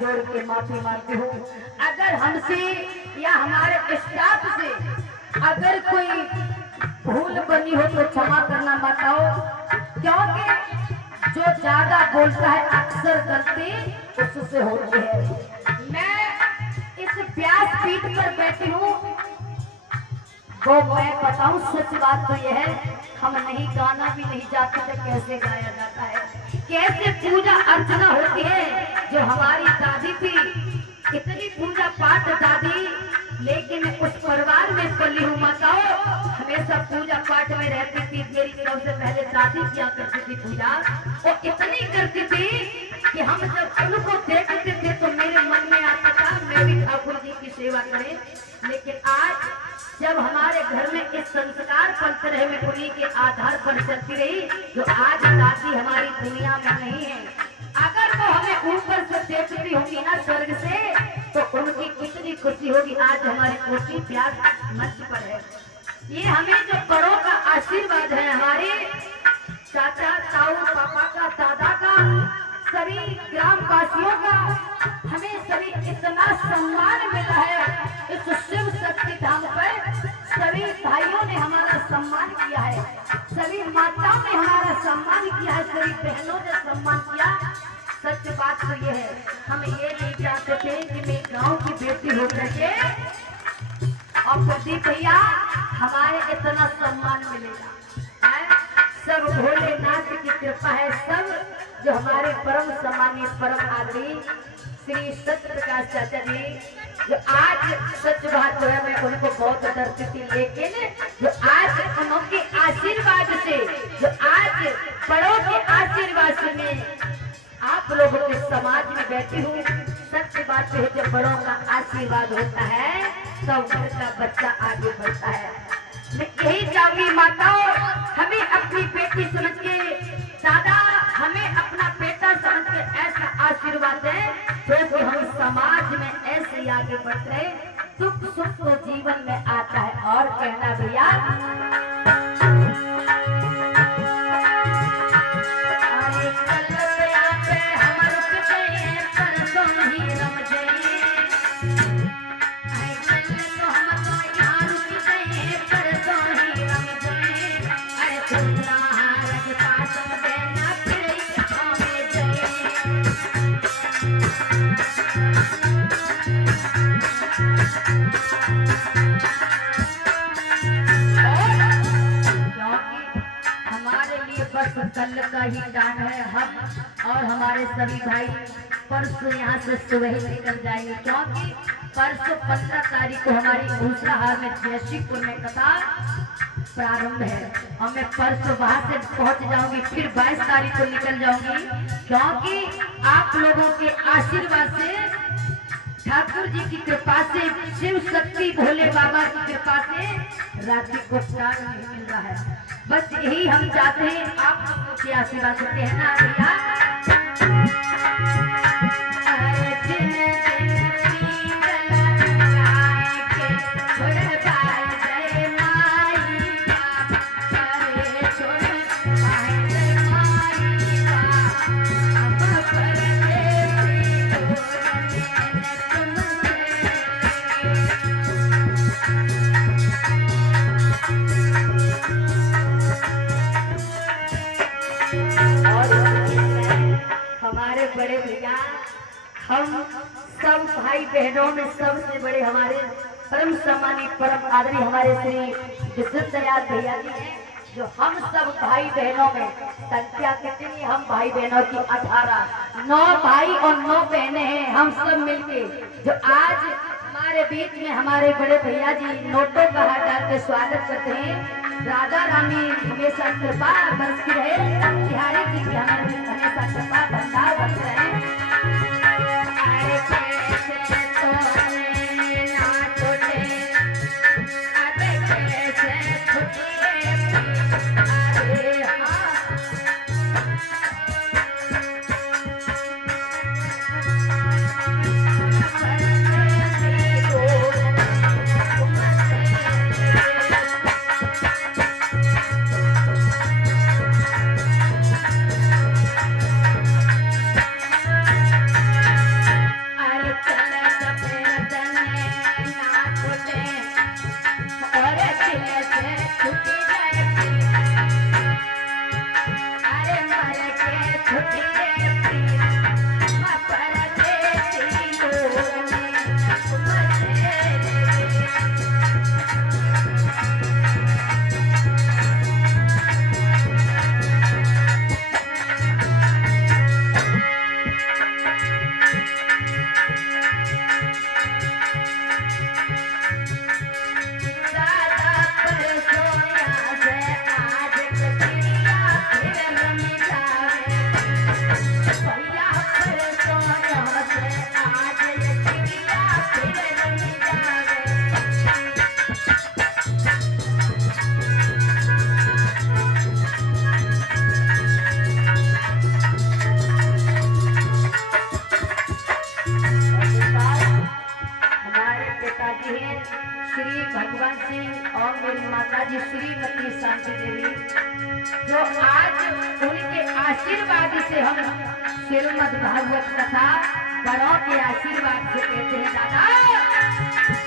जोड़ के माफी मांगती हूँ। अगर हमसे या हमारे स्टाफ से अगर कोई भूल बनी हो तो क्षमा करना माताओं, क्योंकि जो ज्यादा बोलता है अक्सर गलती उससे होती है। मैं इस व्यास पीठ पर बैठी हूँ, वो मैं बताऊं सच बात तो यह है, हम नहीं गाना भी नहीं जाते थे कैसे गाया जाता है, कैसे पूजा अर्चना होती है। जो हमारी दादी थी, इतनी पूजा पाठ दादी, लेकिन उस परिवार में पली हूँ माताओं, हमेशा पूजा पाठ में रहती थी। मेरी सबसे पहले दादी किया करती थी पूजा, वो इतनी करती थी कि हम जब उनको देखते थे तो मेरे मन में आता था मैं भी ठाकुर जी की सेवा करें। लेकिन आज जब हमारे घर में इस संस्कार पलते रहे, मैं उन्हीं के आधार पर चलती रही, जो आज दादी हमारी दुनिया में नहीं है। अगर वो हमें ऊपर से देखती होगी ना स्वर्ग से, तो उनकी कितनी खुशी होगी। आज हमारे कोठी प्यास मंच पर है। ये हमें जो बड़ों का आशीर्वाद है, हमारे चाचा ताऊ पापा का दादा का सभी ग्रामवासियों का, हमें सभी इतना सम्मान मिला है इस शिव शक्ति धाम पर। सभी भाइयों ने हमारा सम्मान किया है, सभी माताओं ने हमारा सम्मान किया है, सभी बहनों ने सम्मान किया। सच बात तो ये है, हम ये नहीं चाहते थे कि मैं गांव की बेटी होकर के और प्रदीप भैया हमारे इतना सम्मान मिलेगा है। सब भोलेनाथ की कृपा है। सब जो हमारे परम सम्मानित परम आदरणीय श्री सत्य प्रकाश चाचा जी, जो आज सच बात जो है मैं उनको बहुत डरती थी, लेकिन जो आज उनके आशीर्वाद से, जो आज बड़ों के आशीर्वाद से मैं आप लोगों के समाज में बैठी हूँ। सच बात है, जब बड़ों का आशीर्वाद होता है तो घर का बच्चा आगे बढ़ता है। मैं यही चाहूंगी माताओं, हमें अपनी बेटी समझ के, दादा हमें अपना बेटा समझ के ऐसा आशीर्वाद है जो हम समाज में ऐसे ही आगे बढ़ रहे। सुख सुख तो जीवन में आता है। और कहना भैया कल का ही दान है। हम और हमारे सभी भाई परसों यहाँ से सुबह ही निकल जाएंगे, क्योंकि परसों 15 तारीख को हमारी मूसलाहार में जयश्रीपुर में कथा प्रारंभ है और मैं परसों वहां से पहुंच जाऊंगी, फिर 22 तारीख को निकल जाऊंगी। क्योंकि आप लोगों के आशीर्वाद से, ठाकुर जी की कृपा से, शिव शक्ति भोले बाबा की कृपा से रात्रि को प्राण नहीं मिल रहा है। बस यही हम चाहते हैं, आप लोगों के आशीर्वाद होते हैं ना भैया। बड़े भैया, हम सब भाई बहनों में सबसे बड़े हमारे परम सम्मानित परम आदरणीय हमारे श्री विश्व दयाल भैया जी हैं, जो हम सब भाई बहनों में संख्या कितनी, हम भाई बहनों की 18, 9 भाई और 9 बहनें हैं। हम सब मिलके जो आज हमारे बीच में हमारे बड़े भैया जी नोटों का हाथ डाल के स्वागत करते हैं। राधा रानी हमेशा कृपा बरसती रहे, बिहारी जी की हमारे हमेशा कृपा भंडार बरस रहे। रहती हैं श्री भगवान सिंह और मेरी माता जी श्रीमती शांति देवी, जो आज उनके आशीर्वाद से हम श्रीमद् भागवत कथा बड़ों के आशीर्वाद से कहते हैं दादा